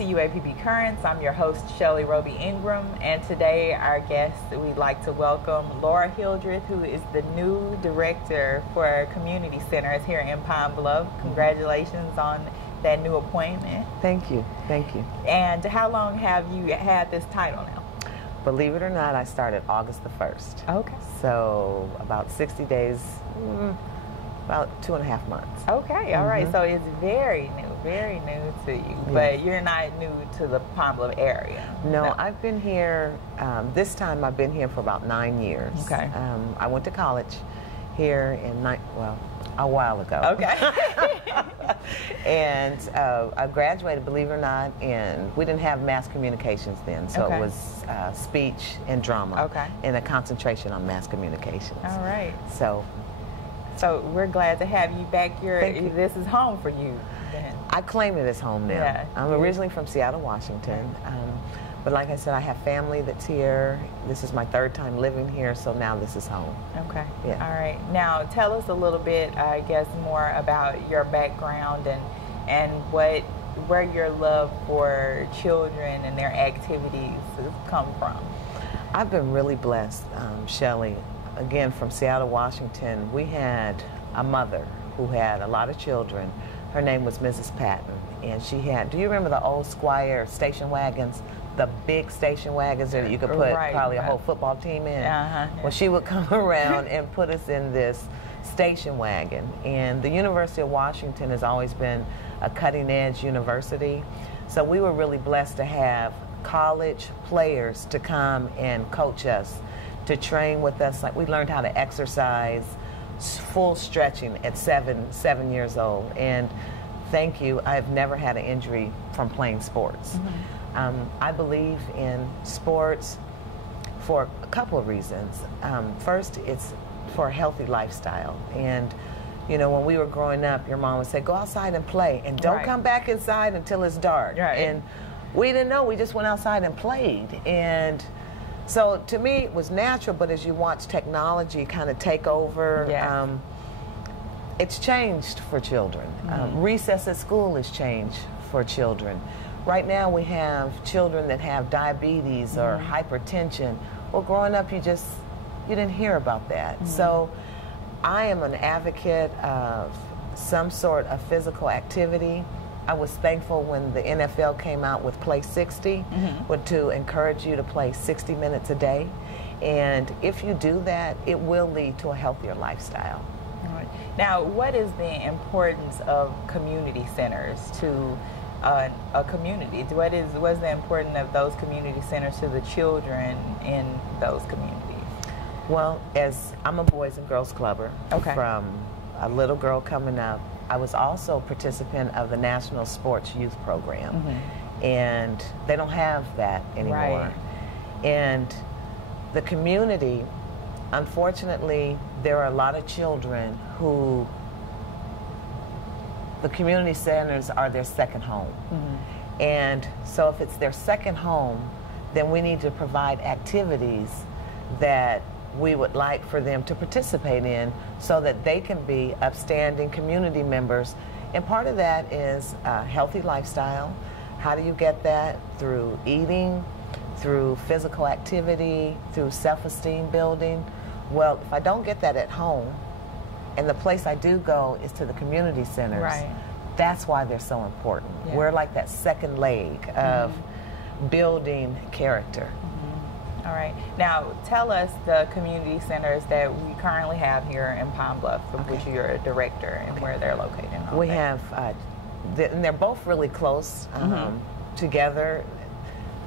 to UAPB Currents. I'm your host, Shelly Roby Ingram, and today our guest, we'd like to welcome Laura Hildreth, who is the new director for community centers here in Pine Bluff. Congratulations on that new appointment. Thank you. Thank you. And how long have you had this title now? Believe it or not, I started August the 1st. Okay. So about 60 days, about 2.5 months. Okay, all right. So it's very new to you. Yes. But you're not new to the Pine Bluff area. No, I've been here, this time I've been here for about 9 years. Okay. I went to college here in, a while ago. Okay. And I graduated, believe it or not, and we didn't have mass communications then, so it was speech and drama. Okay. And a concentration on mass communications. All right. So we're glad to have you back here. This is home for you then. I claim it as home now. Yeah. I'm originally from Seattle, Washington. But like I said, I have family that's here. This is my 3rd time living here, so now this is home. Okay. Yeah. All right. Now, tell us a little bit, I guess, more about your background and where your love for children and their activities come from. I've been really blessed, Shelly. Again, from Seattle, Washington, we had a mother who had a lot of children. Her name was Mrs. Patton, and she had, do you remember the old Squire station wagons? The big station wagons that you could put probably a whole football team in. Well, she would come around and put us in this station wagon. And the University of Washington has always been a cutting-edge university. So we were really blessed to have college players to come and coach us, to train with us. Like, we learned how to exercise, full stretching at seven years old. And thank you, I've never had an injury from playing sports. I believe in sports for a couple of reasons. First, it's for a healthy lifestyle. And, you know, when we were growing up, your mom would say, go outside and play, and don't come back inside until it's dark. And we didn't know. We just went outside and played. And so to me, it was natural, but as you watch technology kind of take over, it's changed for children. Recess at school has changed for children. Right now we have children that have diabetes or hypertension. Well, growing up, you didn't hear about that. So I am an advocate of some sort of physical activity. I was thankful when the NFL came out with Play 60, to encourage you to play 60 minutes a day. And if you do that, it will lead to a healthier lifestyle. All right. Now, what is the importance of community centers to a community? What's the importance of those community centers to the children in those communities? Well, as I'm a Boys and Girls Clubber, from a little girl coming up, I was also a participant of the National Sports Youth Program, and they don't have that anymore. And the community, unfortunately, there are a lot of children who the community centers are their second home. And so if it's their second home, then we need to provide activities that we would like for them to participate in so that they can be upstanding community members. And part of that is a healthy lifestyle. How do you get that? Through eating, through physical activity, through self-esteem building. Well, if I don't get that at home, and the place I do go is to the community centers, that's why they're so important. We're like that second leg of building character. All right. Now, tell us the community centers that we currently have here in Pine Bluff, from which you're a director, and where they're located. We have, and they're both really close together,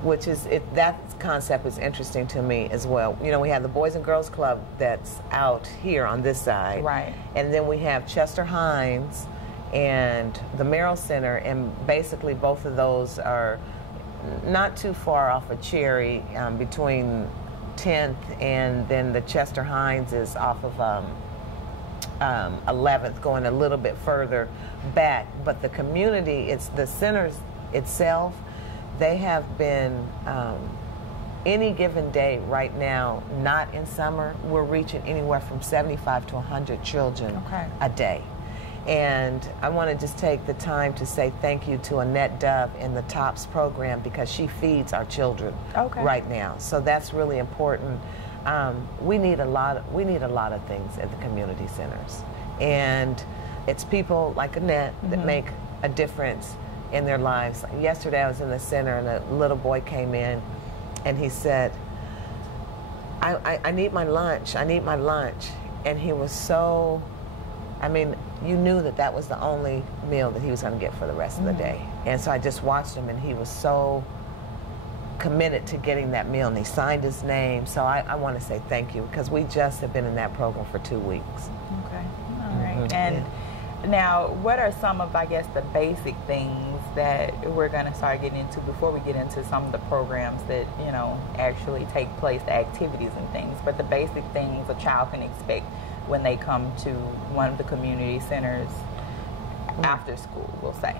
which is, that concept is interesting to me as well. You know, we have the Boys and Girls Club that's out here on this side. And then we have Chester Hines and the Merrill Center, and basically both of those are not too far off of Cherry, between 10th and then the Chester Hines is off of 11th, going a little bit further back. But the community, it's the centers itself, they have been, any given day right now, not in summer, we're reaching anywhere from 75 to 100 children a day. And I want to just take the time to say thank you to Annette Dove in the TOPS program, because she feeds our children right now. So that's really important. We need a lot of things at the community centers, and it's people like Annette that make a difference in their lives. Yesterday I was in the center and a little boy came in and he said, I need my lunch, I need my lunch. And he was so, I mean, you knew that that was the only meal that he was going to get for the rest of the day. And so I just watched him, and he was so committed to getting that meal, and he signed his name. So I want to say thank you, because we just have been in that program for 2 weeks. Okay, all right. And now, what are some of, I guess, the basic things that we're going to start getting into before we get into some of the programs that, you know, actually take place, the activities and things, but the basic things a child can expect when they come to one of the community centers after school, we'll say?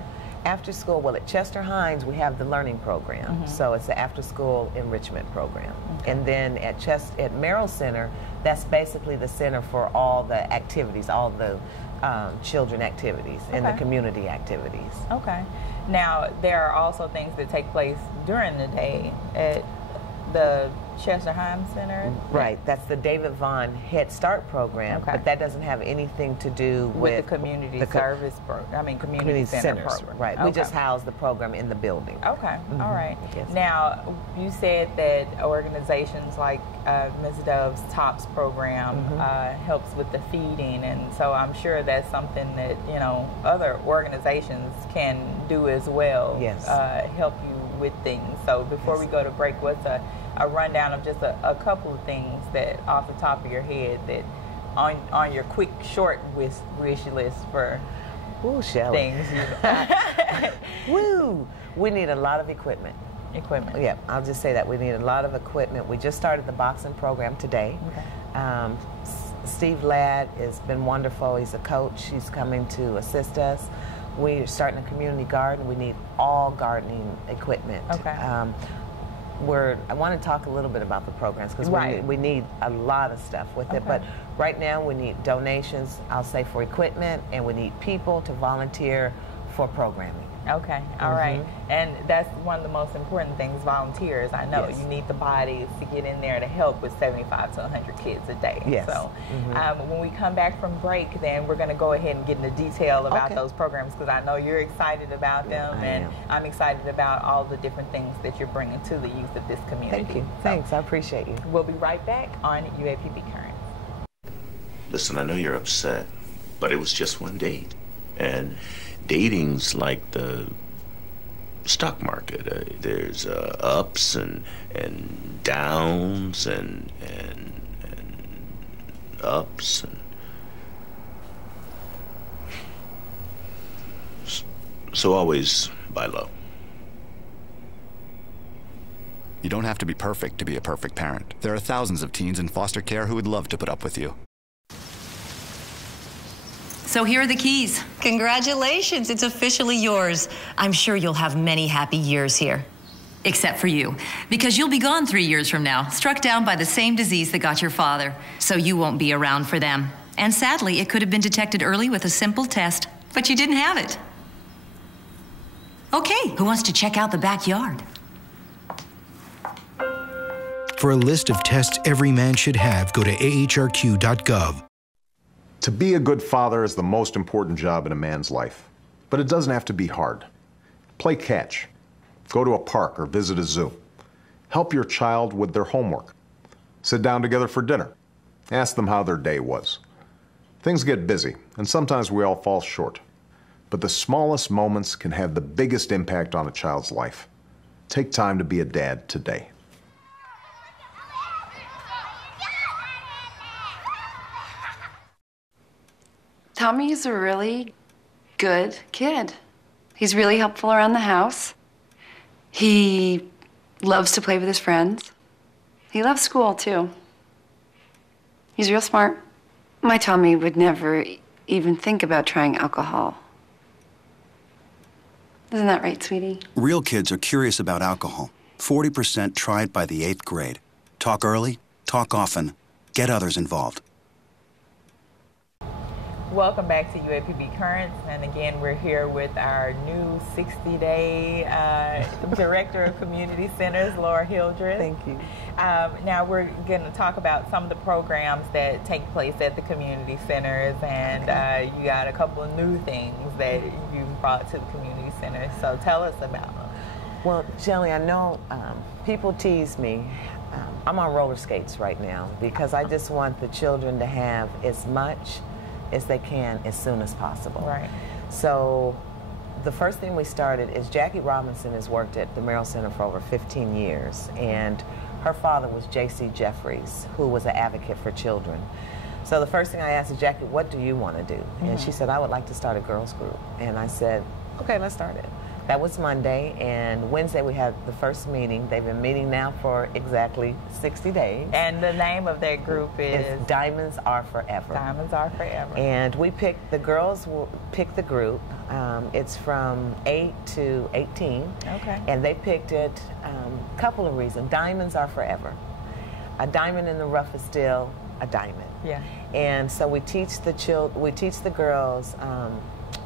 After school, well, at Chester Hines, we have the learning program. So it's the after-school enrichment program. And then at Merrill Center, that's basically the center for all the activities, all the children activities and the community activities. Okay. Now, there are also things that take place during the day at the Chester Hines Center? Right. That's the David Vaughn Head Start program, but that doesn't have anything to do with the community service program. Community center program. Right. We just house the program in the building. Okay. All right. Yes. Now, you said that organizations like Ms. Dove's TOPS program helps with the feeding, and so I'm sure that's something that, you know, other organizations can do as well. Yes. Help you with things. So before we go to break, what's a rundown of just a couple of things that off the top of your head that on your quick short wish list for things? Woo! We need a lot of equipment. Yeah, I'll just say that we need a lot of equipment. We just started the boxing program today. Steve Ladd has been wonderful. He's a coach. He's coming to assist us. We're starting a community garden. We need all gardening equipment. I want to talk a little bit about the programs, because we need a lot of stuff with it. But right now we need donations, I'll say, for equipment, and we need people to volunteer for programming. Okay, all right. And that's one of the most important things, volunteers. I know you need the bodies to get in there to help with 75 to 100 kids a day. So when we come back from break, then we're going to go ahead and get into detail about those programs, because I know you're excited about them, and I'm excited about all the different things that you're bringing to the youth of this community. Thank you. Thanks, I appreciate you. We'll be right back on UAPB Current. Listen, I know you're upset, but it was just one date. And dating's like the stock market. There's ups and downs and ups and so always buy low. You don't have to be perfect to be a perfect parent. There are thousands of teens in foster care who would love to put up with you. So here are the keys. Congratulations, it's officially yours. I'm sure you'll have many happy years here. Except for you, because you'll be gone 3 years from now, struck down by the same disease that got your father. So you won't be around for them. And sadly, it could have been detected early with a simple test, but you didn't have it. Okay, who wants to check out the backyard? For a list of tests every man should have, go to ahrq.gov. To be a good father is the most important job in a man's life, but it doesn't have to be hard. Play catch. Go to a park or visit a zoo. Help your child with their homework. Sit down together for dinner. Ask them how their day was. Things get busy, and sometimes we all fall short. But the smallest moments can have the biggest impact on a child's life. Take time to be a dad today. Tommy's a really good kid. He's really helpful around the house. He loves to play with his friends. He loves school, too. He's real smart. My Tommy would never even think about trying alcohol. Isn't that right, sweetie? Real kids are curious about alcohol. 40% try it by the 8th grade. Talk early, talk often, get others involved. Welcome back to UAPB Currents, and again we're here with our new 60-day Director of Community Centers, Laura Hildreth. Thank you. Now we're going to talk about some of the programs that take place at the community centers, and you got a couple of new things that you've brought to the community centers, so tell us about them. Well, Shelly, I know people tease me. I'm on roller skates right now because I just want the children to have as much as they can as soon as possible. Right. So the first thing we started is Jackie Robinson has worked at the Merrill Center for over 15 years, and her father was J.C. Jeffries, who was an advocate for children. So the first thing I asked is, Jackie, what do you want to do? And she said, I would like to start a girls group. And I said, okay, let's start it. That was Monday, and Wednesday we had the first meeting. They've been meeting now for exactly 60 days. And the name of that group is? Diamonds Are Forever. Diamonds Are Forever. And we picked, the girls will pick the group. It's from 8 to 18. Okay. And they picked it a couple of reasons. Diamonds are forever. A diamond in the rough is still a diamond. Yeah. And so we teach the girls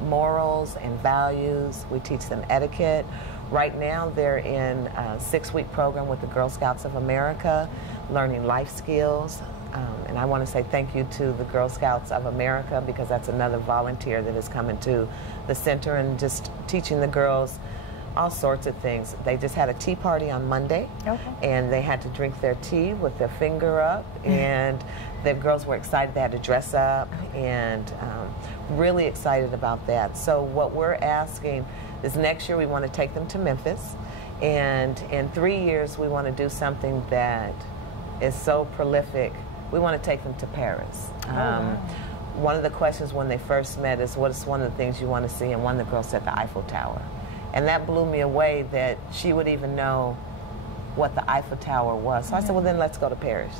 morals and values. We teach them etiquette. Right now they're in a 6-week program with the Girl Scouts of America, learning life skills. And I want to say thank you to the Girl Scouts of America, because that's another volunteer that is coming to the center and just teaching the girls all sorts of things. They just had a tea party on Monday, and they had to drink their tea with their finger up, and the girls were excited. They had to dress up, and really excited about that. So what we're asking is next year we want to take them to Memphis, and in 3 years we want to do something that is so prolific. We want to take them to Paris. One of the questions when they first met is, what's one of the things you want to see? And one of the girls said the Eiffel Tower. And that blew me away that she would even know what the Eiffel Tower was. So I said, well, then let's go to Paris.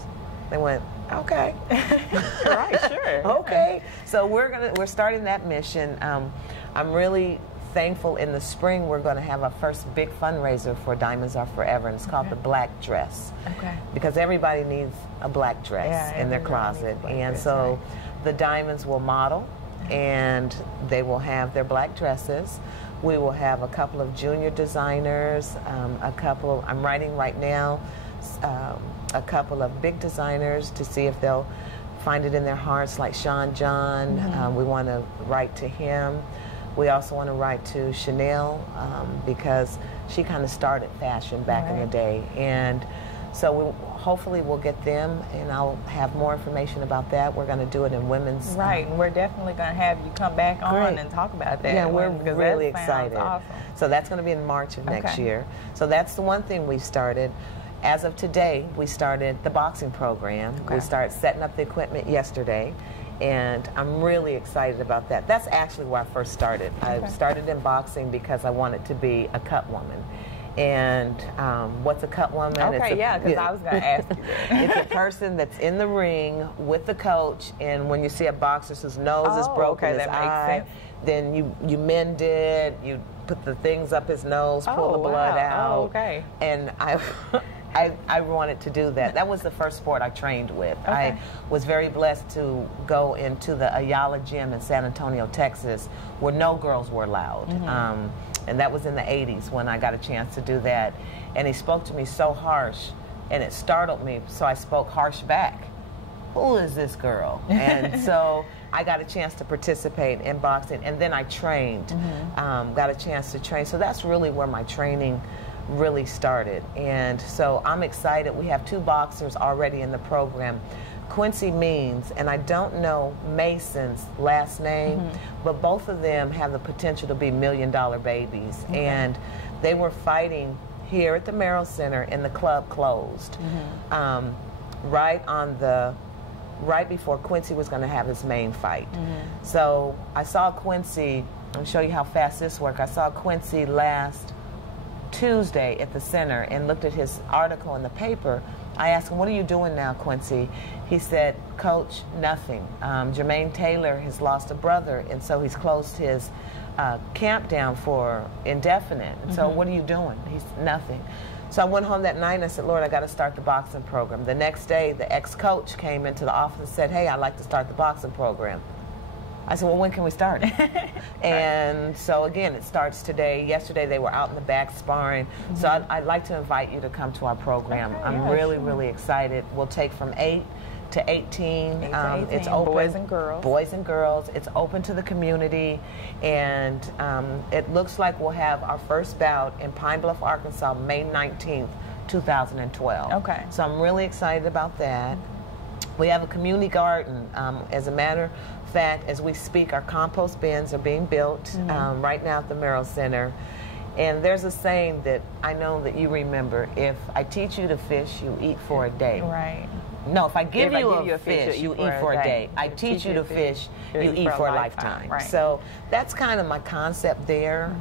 They went, okay. Right, sure. Okay. So we're starting that mission. I'm really thankful. In the spring, we're going to have our first big fundraiser for Diamonds Are Forever, and it's called the Black Dress. Okay. Because everybody needs a black dress in their closet. And so the Diamonds will model, and they will have their black dresses. We will have a couple of junior designers, I'm writing right now, a couple of big designers to see if they'll find it in their hearts, like Sean John. We want to write to him. We also want to write to Chanel, because she kind of started fashion back in the day. And so hopefully we'll get them, and I'll have more information about that. We're going to do it in women's. Right, and we're definitely going to have you come back on and talk about that. Yeah, we're really excited. Awesome. So that's going to be in March of next year. So that's the one thing we started. As of today, we started the boxing program. We started setting up the equipment yesterday, and I'm really excited about that. That's actually where I first started. I started in boxing because I wanted to be a cut woman. And what's a cut woman? Okay, because I was going to ask you that. It's a person that's in the ring with the coach, and when you see a boxer whose nose is broken, his eye, then you mend it, you put the things up his nose, pull the blood out. And I wanted to do that. That was the first sport I trained with. I was very blessed to go into the Ayala gym in San Antonio, Texas, where no girls were allowed. And that was in the 80s when I got a chance to do that. And he spoke to me so harsh, and it startled me, so I spoke harsh back. Who is this girl? And so I got a chance to participate in boxing, and then I trained, got a chance to train. So that's really where my training really started. And so I'm excited. We have 2 boxers already in the program. Quincy Means, and I don't know Mason's last name, but both of them have the potential to be $1-million babies. And they were fighting here at the Merrill Center, and the club closed. Right before Quincy was going to have his main fight. So I saw Quincy, I'll show you how fast this works. I saw Quincy last Tuesday at the center and looked at his article in the paper. I asked him, what are you doing now, Quincy? He said, Coach, nothing. Jermaine Taylor has lost a brother, and so he's closed his camp down for indefinite. And so what are you doing? He's nothing. So I went home that night and I said, Lord, I got to start the boxing program. The next day, the ex-coach came into the office and said, hey, I'd like to start the boxing program. I said, well, when can we start it? And so again, it starts today. Yesterday they were out in the back sparring. So I'd like to invite you to come to our program. I'm really excited. We'll take from 8 to 18. It's open. Boys and girls. Boys and girls. It's open to the community. And it looks like we'll have our first bout in Pine Bluff, Arkansas, May 19th, 2012. Okay. So I'm really excited about that. We have a community garden. As a matter of fact, as we speak, our compost bins are being built right now at the Merrill Center. And there's a saying that I know that you remember: if I teach you to fish, you eat for a day. Right. No, if I give you a fish, you eat for a day. I teach you to fish, you eat for a lifetime. Right. So that's kind of my concept there.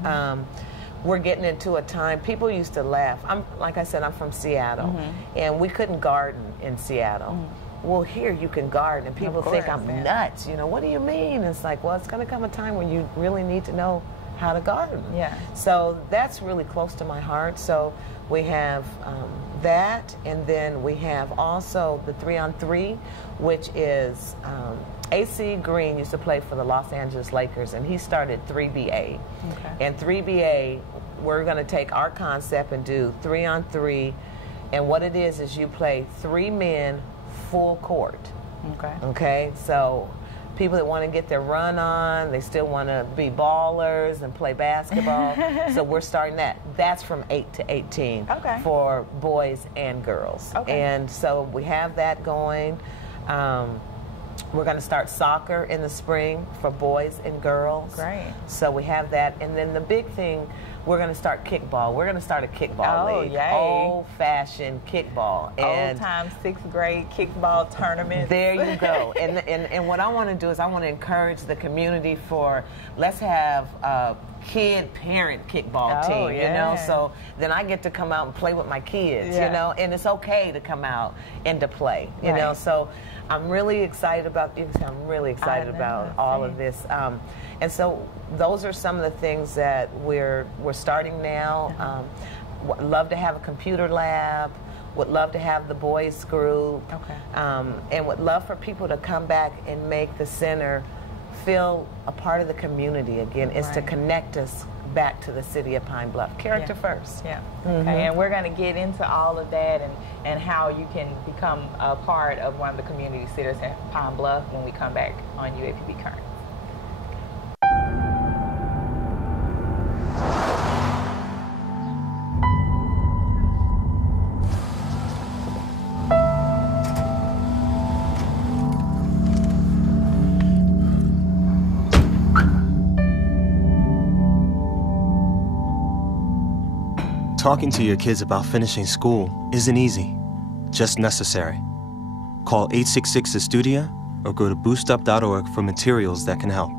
We're getting into a time, people used to laugh. Like I said, I'm from Seattle, and we couldn't garden in Seattle. Well, here you can garden, and people think I'm nuts. You know, what do you mean? It's like, well, it's going to come a time when you really need to know how to garden. Yeah. So that's really close to my heart. So we have that, and then we have also the 3-on-3, which is AC Green used to play for the Los Angeles Lakers, and he started 3BA. Okay. And 3BA, we're going to take our concept and do 3-on-3, and what it is you play 3 men full court. Okay. Okay, so people that want to get their run on, they still want to be ballers and play basketball. So we're starting that. That's from 8 to 18 for boys and girls. Okay. And so we have that going. We're going to start soccer in the spring for boys and girls. Great. So we have that. And then the big thing, we're going to start kickball. We're going to start a kickball league. Yay. Old-fashioned kickball. Old-time 6th grade kickball tournament. There you go. And what I want to do is I want to encourage the community for, let's have a kid-parent kickball team, you know? So then I get to come out and play with my kids, you know? And it's okay to come out and to play, you know? So I'm really excited about, all of this. And so those are some of the things that we're starting now. Love to have a computer lab. Would love to have the boys group. And would love for people to come back and make the center feel a part of the community again. Is to connect us back to the city of Pine Bluff. Character first. Yeah. Okay. And we're going to get into all of that and how you can become a part of one of the community centers in Pine Bluff when we come back on UAPB Current. Talking to your kids about finishing school isn't easy, just necessary. Call 866-STUDIA or go to boostup.org for materials that can help.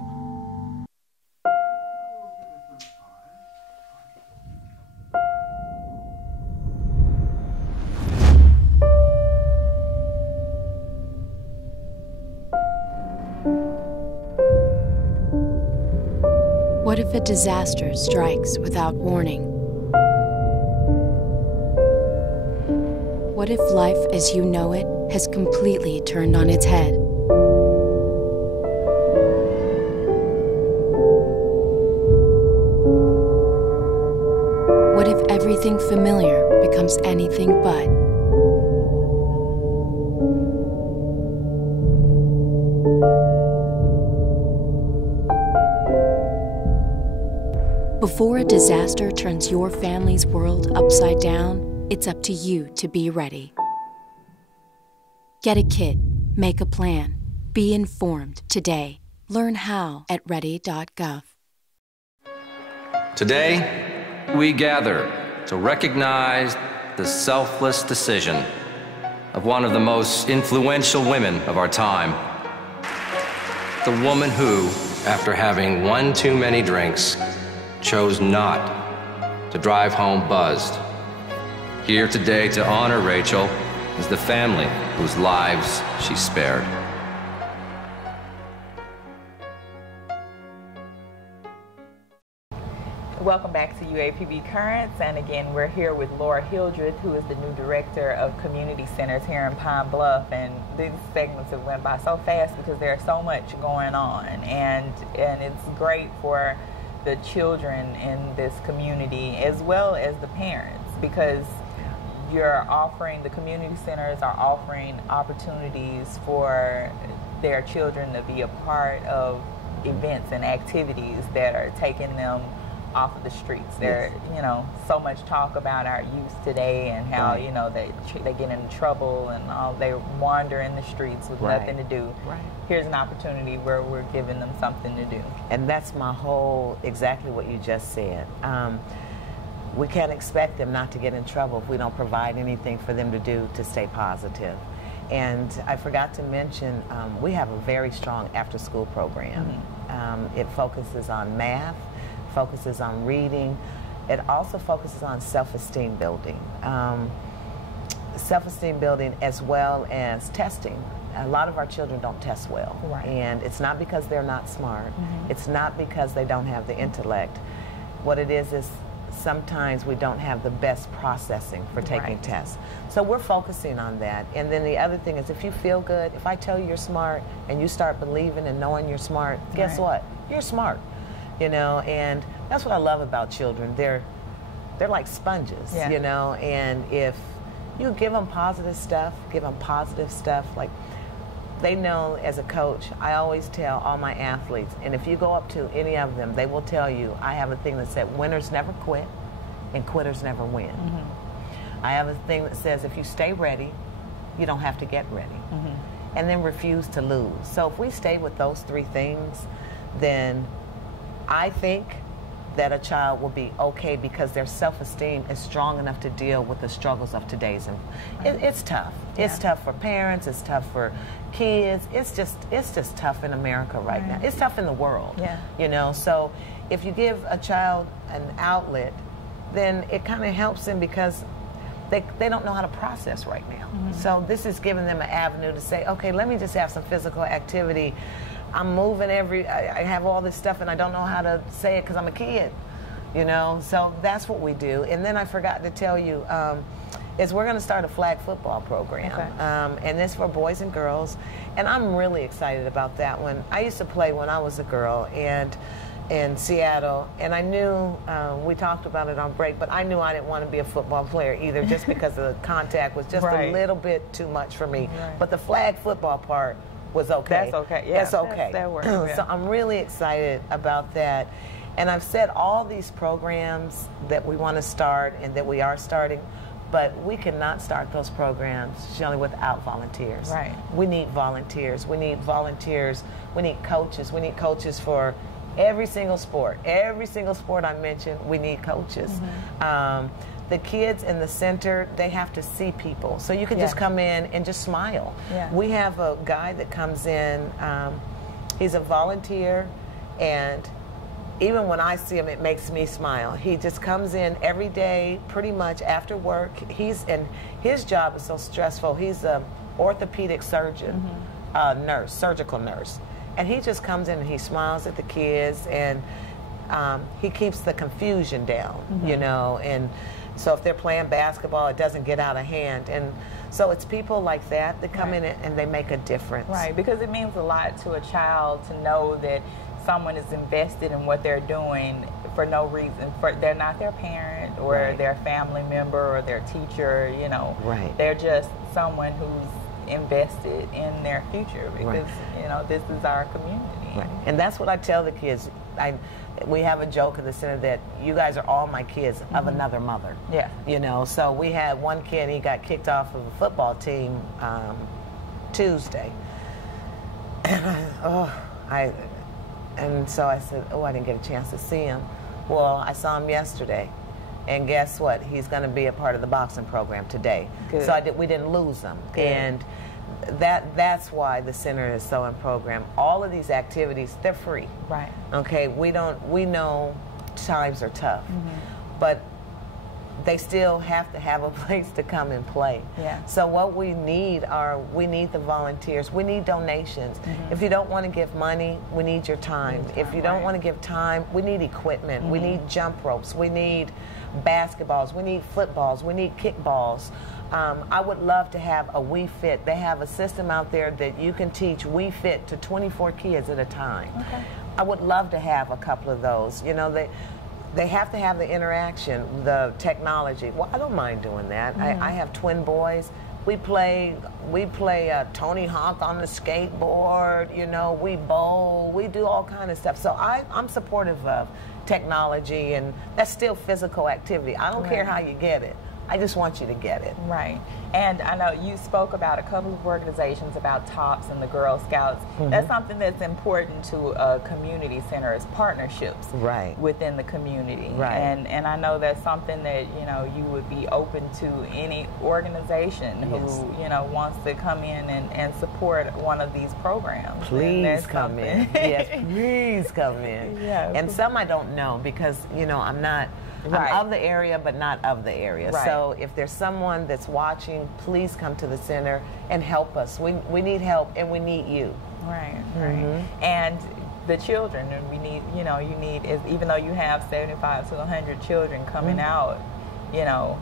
What if a disaster strikes without warning? What if life as you know it has completely turned on its head? What if everything familiar becomes anything but? Before a disaster turns your family's world upside down, it's up to you to be ready. Get a kit, make a plan, be informed today. Learn how at ready.gov. Today, we gather to recognize the selfless decision of one of the most influential women of our time. The woman who, after having one too many drinks, chose not to drive home buzzed. Here today to honor Rachel is the family whose lives she spared. Welcome back to UAPB Currents, and again we're here with Laura Hildreth, who is the new director of community centers here in Pine Bluff. And these segments have went by so fast because there's so much going on, and it's great for the children in this community as well as the parents, because the community centers are offering opportunities for their children to be a part of events and activities that are taking them off of the streets. There's, so much talk about our youth today and how, they get into trouble and all, they wander in the streets with nothing to do. Right. Here's an opportunity where we're giving them something to do. And that's exactly what you just said. We can't expect them not to get in trouble if we don't provide anything for them to do to stay positive. And I forgot to mention, we have a very strong after-school program. It focuses on math, focuses on reading. It also focuses on self-esteem building. Self-esteem building as well as testing. A lot of our children don't test well. Right. And it's not because they're not smart. It's not because they don't have the intellect. What it is sometimes we don't have the best processing for taking tests. So we're focusing on that. And then the other thing is, if you feel good, if I tell you you're smart and you start believing and knowing you're smart, guess what? You're smart. And that's what I love about children. They're like sponges, and if you give them positive stuff, like they know as a coach, I always tell all my athletes, and if you go up to any of them, they will tell you, I have a thing that said, winners never quit and quitters never win. I have a thing that says, if you stay ready, you don't have to get ready. And then refuse to lose. So if we stay with those three things, then I think that a child will be okay because their self-esteem is strong enough to deal with the struggles of today's. It's tough. It's tough for parents. It's tough for kids. It's just tough in America right now. It's tough in the world. So if you give a child an outlet, then it kind of helps them because they don't know how to process right now. So this is giving them an avenue to say, okay, let me just have some physical activity. I'm moving I have all this stuff and I don't know how to say it because I'm a kid, so that's what we do. And then I forgot to tell you, is we're going to start a flag football program, and it's for boys and girls, and I'm really excited about that one. I used to play when I was a girl and in Seattle, and I knew, we talked about it on break, but I knew I didn't want to be a football player either, just because the contact was just a little bit too much for me. But the flag football part was okay. That's okay. Yeah, that's okay. That works. So I'm really excited about that. And I've said all these programs that we want to start and that we are starting, but we cannot start those programs, Shelley, without volunteers. Right. We need volunteers. We need volunteers. We need coaches. We need coaches for every single sport. Every single sport I mentioned, we need coaches. The kids in the center, they have to see people. So you can just come in and just smile. We have a guy that comes in, he's a volunteer, and even when I see him, it makes me smile. He just comes in every day, pretty much after work. His job is so stressful. He's an orthopedic surgeon, surgical nurse. And he just comes in and he smiles at the kids, and he keeps the confusion down, and so if they're playing basketball, it doesn't get out of hand. And so it's people like that that come in and they make a difference. Right, because it means a lot to a child to know that someone is invested in what they're doing for no reason. They're not their parent or their family member or their teacher, They're just someone who's invested in their future because, this is our community. And that's what I tell the kids. We have a joke in the center that you guys are all my kids of another mother. So we had one kid, he got kicked off of a football team Tuesday. And so I said, I didn't get a chance to see him. Well, I saw him yesterday. And guess what? He's going to be a part of the boxing program today. Good. So we didn't lose him. Good. And that's why the center is so in program. All of these activities, they're free. Right. Okay, we know times are tough, but they still have to have a place to come and play. Yeah. So what we need the volunteers. We need donations. If you don't want to give money, we need your time. If you don't want to give time, we need equipment. We need jump ropes. We need basketballs. We need footballs. We need kickballs. I would love to have a We Fit. They have a system out there that you can teach We Fit to 24 kids at a time. Okay. I would love to have a couple of those. You know, they have to have the interaction, the technology. Well, I don't mind doing that. I have twin boys. We play Tony Hawk on the skateboard. You know, we bowl. We do all kind of stuff. So I'm supportive of technology, and that's still physical activity. I don't care how you get it. I just want you to get it. Right. And I know you spoke about a couple of organizations about TOPS and the Girl Scouts. That's something that's important to a community center, is partnerships within the community. Right. And I know that's something that, you know, you would be open to any organization who, you know, wants to come in and support one of these programs. Please come in. Yes, please come in. Yeah. And some I don't know because, you know, I'm of the area, but not of the area. Right. So if there's someone that's watching, please come to the center and help us. We need help, and we need you. Right, right. And the children, and we need, you know, even though you have 75 to 100 children coming out, you know,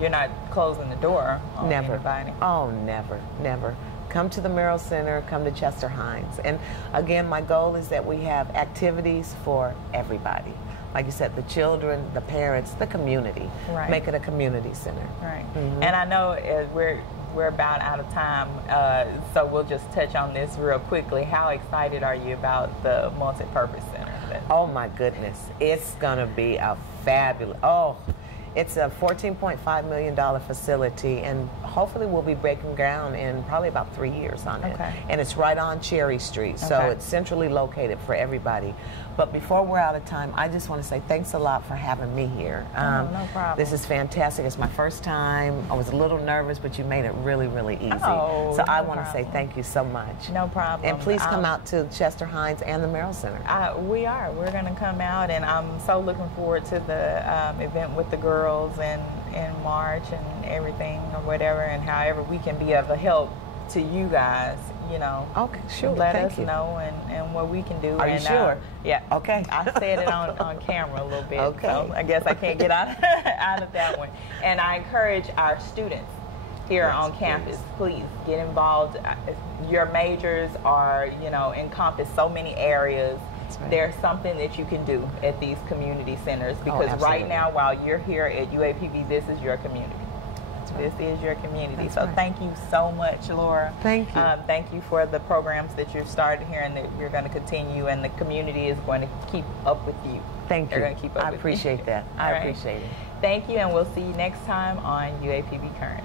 you're not closing the door on anybody. Oh, never, never. Come to the Merrill Center, come to Chester Hines. And again, my goal is that we have activities for everybody. Like you said, the children, the parents, the community. Right. Make it a community center. Right. And I know we're about out of time, so we'll just touch on this real quickly. How excited are you about the multi-purpose center? Oh my goodness, it's gonna be a fabulous. It's a $14.5 million facility, and hopefully we'll be breaking ground in probably about 3 years on it. Okay. And it's right on Cherry Street, so it's centrally located for everybody. But before we're out of time, I just want to say thanks a lot for having me here. No problem. This is fantastic. It's my first time. I was a little nervous, but you made it really, really easy. Oh, so no I want to problem. say thank you so much. No problem. And please come out to Chester Hines and the Merrill Center. We are. We're going to come out, and I'm so looking forward to the event with the girls in March and everything or whatever, and however we can be of a help to you guys, you know. Okay, sure. Let Thank us you. know and what we can do. Are you sure? Yeah. Okay. I said it on camera a little bit, Okay. so I guess I can't get out of that one. And I encourage our students here on campus, please get involved. Your majors are, you know, encompass so many areas. Right. There's something that you can do at these community centers, because right now, while you're here at UAPB, this is your community. This is your community. That's so right. Thank you so much, Laura. Thank you. Thank you for the programs that you've started here and that you're going to continue, and the community is going to keep up with you. Thank you. They're going to keep up I with appreciate you. that. I appreciate it. Thank you, and we'll see you next time on UAPB Current.